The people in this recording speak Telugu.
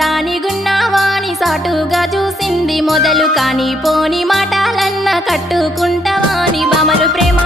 సాని గున్నావాని సాటుగా చూసింది మొదలు కాని పోని మాటలన్న కట్టుకుంటవాని బమరు ప్రేమ